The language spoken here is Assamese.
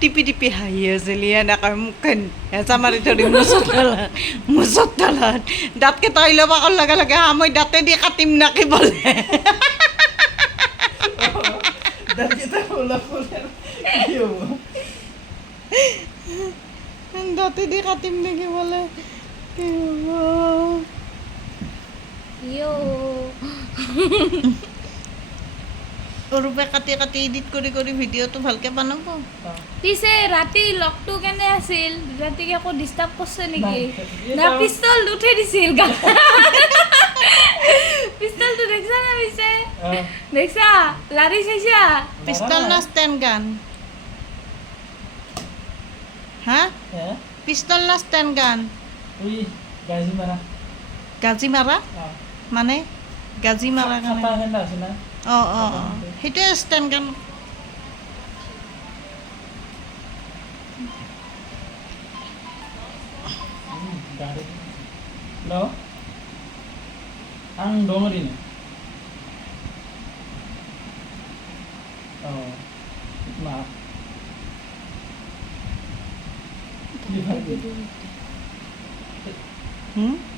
টিপি টিপি হাঁহি আছিল এনেকৈ মুখখন হেঁচা মাৰি ধৰি মুচত তলত দাঁতকেইটা ওলাব লগে লগে মই দাঁতেদি কাটিম নাকি বোলে দাঁতেদি কাটিম নেকি বোলে কি হ'ব সৰুপে কাটি কাটি এডিট কৰি কৰি ভিডিঅ'টো ভালকে বনাব পিছে ৰাতি লগটো কেনে আছিল ৰাতিকে একো ডিষ্টাৰ্ব কৰিছে নেকি না পিস্তল উঠাই দিছিল পিস্তলটো দেখছা না পিছে দেখছা লাৰি চাইছা পিস্তল না ষ্টেণ্ড গান হা পিস্তল না ষ্টেণ্ড গান গাজি মাৰা মানে গাজি মাৰা কাৰণে অঁ অঁ অঁ সেইটোৱে ষ্টেণ্ড গান Halo? Ang dong rin. Oh. Maaf. Hmm?